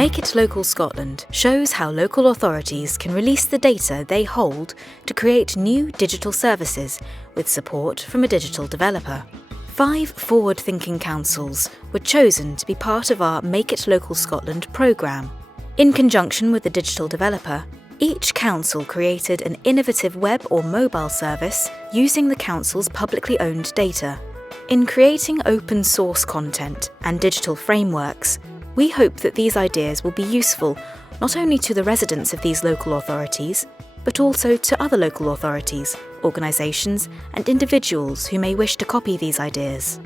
Make It Local Scotland shows how local authorities can release the data they hold to create new digital services with support from a digital developer. 5 forward-thinking councils were chosen to be part of our Make It Local Scotland programme. In conjunction with the digital developer, each council created an innovative web or mobile service using the council's publicly owned data. In creating open source content and digital frameworks, we hope that these ideas will be useful not only to the residents of these local authorities, but also to other local authorities, organisations and individuals who may wish to copy these ideas.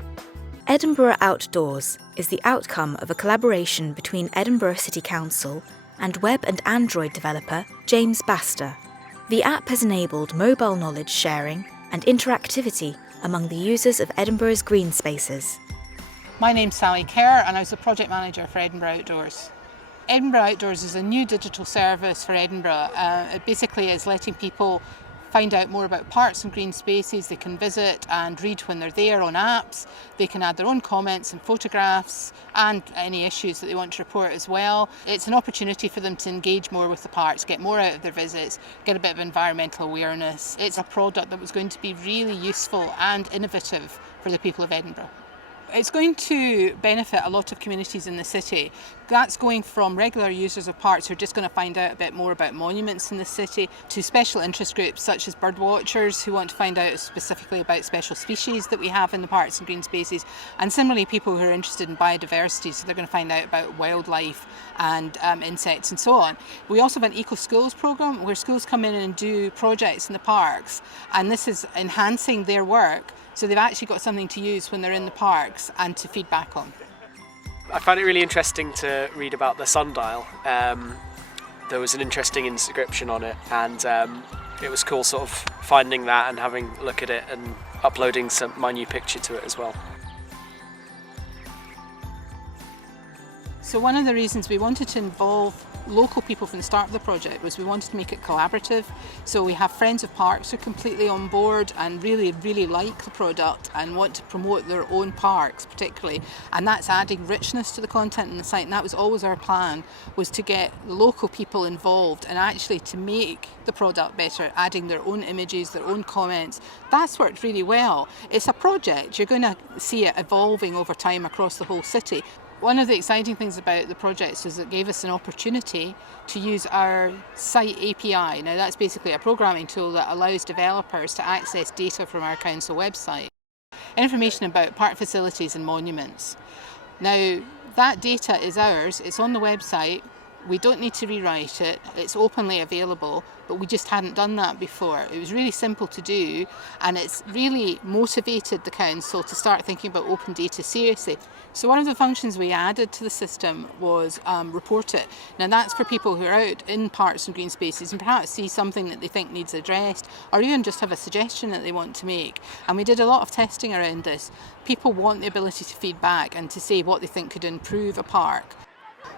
Edinburgh Outdoors is the outcome of a collaboration between Edinburgh City Council and web and Android developer James Baster. The app has enabled mobile knowledge sharing and interactivity among the users of Edinburgh's green spaces. My name's Sally Kerr and I was the project manager for Edinburgh Outdoors. Edinburgh Outdoors is a new digital service for Edinburgh. It basically is letting people find out more about parks and green spaces. They can visit and read when they're there on apps. They can add their own comments and photographs and any issues that they want to report as well. It's an opportunity for them to engage more with the parks, get more out of their visits, get a bit of environmental awareness. It's a product that was going to be really useful and innovative for the people of Edinburgh. It's going to benefit a lot of communities in the city. That's going from regular users of parks who are just going to find out a bit more about monuments in the city, to special interest groups such as bird watchers who want to find out specifically about special species that we have in the parks and green spaces, and similarly people who are interested in biodiversity, so they're going to find out about wildlife and insects and so on. We also have an Eco Schools programme where schools come in and do projects in the parks, and this is enhancing their work. So they've actually got something to use when they're in the parks and to feed back on. I found it really interesting to read about the sundial. There was an interesting inscription on it, and it was cool sort of finding that and having a look at it and uploading my new picture to it as well. So one of the reasons we wanted to involve local people from the start of the project was we wanted to make it collaborative. So we have Friends of Parks who are completely on board and really like the product and want to promote their own parks particularly, and that's adding richness to the content on the site, and that was always our plan, was to get local people involved and actually to make the product better, adding their own images, their own comments. That's worked really well. It's a project, you're going to see it evolving over time across the whole city. One of the exciting things about the project is it gave us an opportunity to use our site API. Now that's basically a programming tool that allows developers to access data from our council website. Information about park facilities and monuments. Now that data is ours, it's on the website, we don't need to rewrite it, it's openly available, but we just hadn't done that before. It was really simple to do, and it's really motivated the council to start thinking about open data seriously. So one of the functions we added to the system was Report It. Now that's for people who are out in parks and green spaces and perhaps see something that they think needs addressed, or even just have a suggestion that they want to make. And we did a lot of testing around this. People want the ability to feed back and to say what they think could improve a park.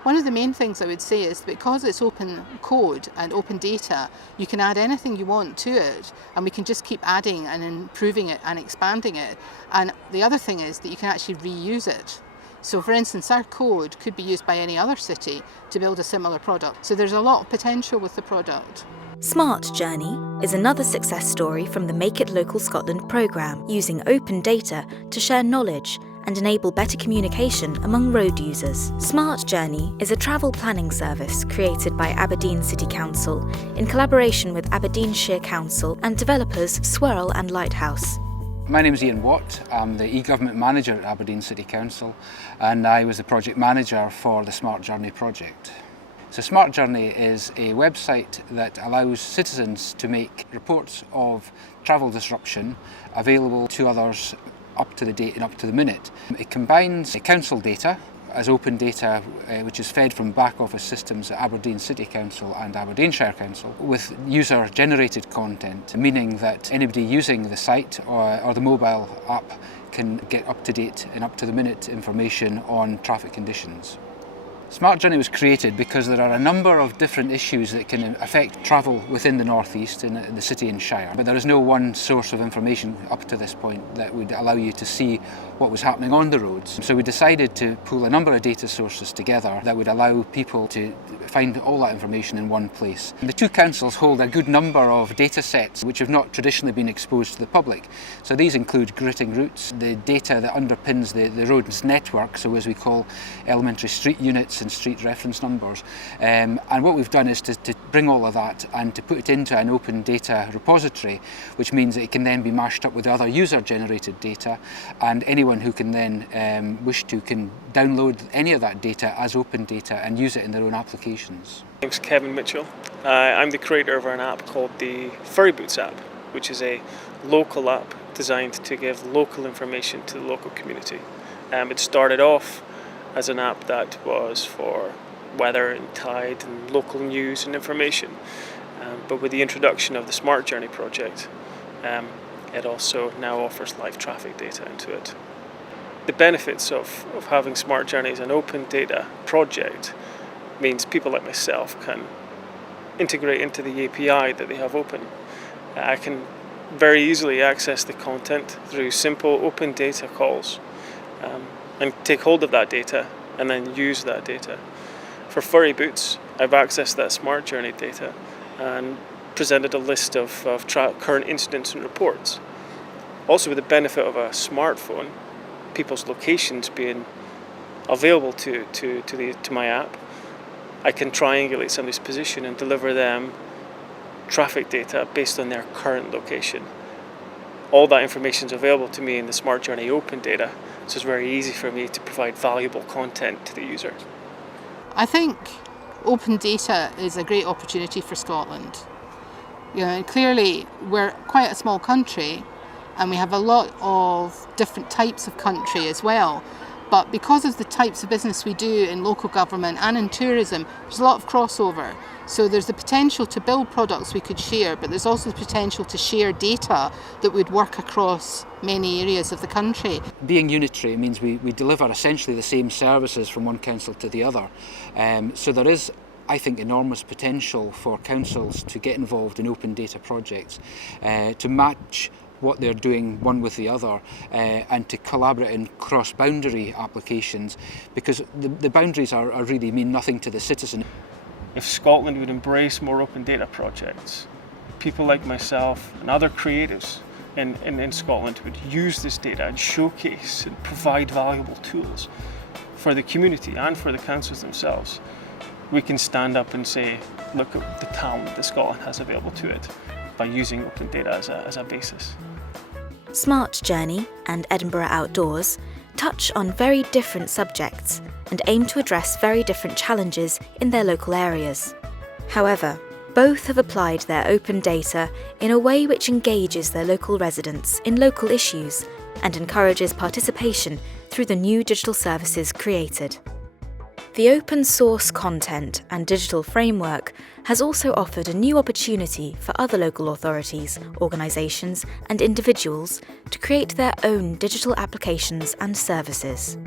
One of the main things I would say is because it's open code and open data, you can add anything you want to it, and we can just keep adding and improving it and expanding it. And the other thing is that you can actually reuse it. So for instance, our code could be used by any other city to build a similar product. So there's a lot of potential with the product. Smart Journey is another success story from the Make It Local Scotland programme, using open data to share knowledge and enable better communication among road users. Smart Journey is a travel planning service created by Aberdeen City Council in collaboration with Aberdeenshire Council and developers Swirl and Lighthouse. My name is Ian Watt. I'm the e-government manager at Aberdeen City Council, and I was the project manager for the Smart Journey project. So Smart Journey is a website that allows citizens to make reports of travel disruption available to others up to the date and up to the minute. It combines council data as open data which is fed from back office systems at Aberdeen City Council and Aberdeenshire Council with user generated content, meaning that anybody using the site or the mobile app can get up to date and up to the minute information on traffic conditions. Smart Journey was created because there are a number of different issues that can affect travel within the North East in the city and Shire. But there is no one source of information up to this point that would allow you to see what was happening on the roads. So we decided to pull a number of data sources together that would allow people to find all that information in one place. And the two councils hold a good number of data sets which have not traditionally been exposed to the public. So these include gritting routes, the data that underpins the roads network, so as we call elementary street units and street reference numbers. And what we've done is to bring all of that and to put it into an open data repository, which means that it can then be mashed up with other user-generated data, and anyone who can then wish to can download any of that data as open data and use it in their own applications. My name's Kevin Mitchell. I'm the creator of an app called the Ferryboots app, which is a local app designed to give local information to the local community. It started off as an app that was for weather and tide and local news and information. But with the introduction of the Smart Journey project, it also now offers live traffic data into it. The benefits of having Smart Journey as an open data project means people like myself can integrate into the API that they have open. I can very easily access the content through simple open data calls and take hold of that data and then use that data. For Ferryboots, I've accessed that Smart Journey data and presented a list of current incidents and reports. Also, with the benefit of a smartphone, people's locations being available to my app, I can triangulate somebody's position and deliver them traffic data based on their current location. All that information is available to me in the Smart Journey open data, so it's very easy for me to provide valuable content to the user. I think open data is a great opportunity for Scotland. Clearly we're quite a small country and we have a lot of different types of country as well. But because of the types of business we do in local government and in tourism, there's a lot of crossover. So there's the potential to build products we could share, but there's also the potential to share data that would work across many areas of the country. Being unitary means we deliver essentially the same services from one council to the other. So there is, I think, enormous potential for councils to get involved in open data projects, to match what they're doing one with the other, and to collaborate in cross-boundary applications, because the boundaries are really mean nothing to the citizen. If Scotland would embrace more open data projects, people like myself and other creatives in Scotland would use this data and showcase and provide valuable tools for the community and for the councils themselves. We can stand up and say, look at the talent that Scotland has available to it by using open data as a basis. Smart Journey and Edinburgh Outdoors touch on very different subjects and aim to address very different challenges in their local areas. However, both have applied their open data in a way which engages their local residents in local issues and encourages participation through the new digital services created. The open source content and digital framework has also offered a new opportunity for other local authorities, organisations and individuals to create their own digital applications and services.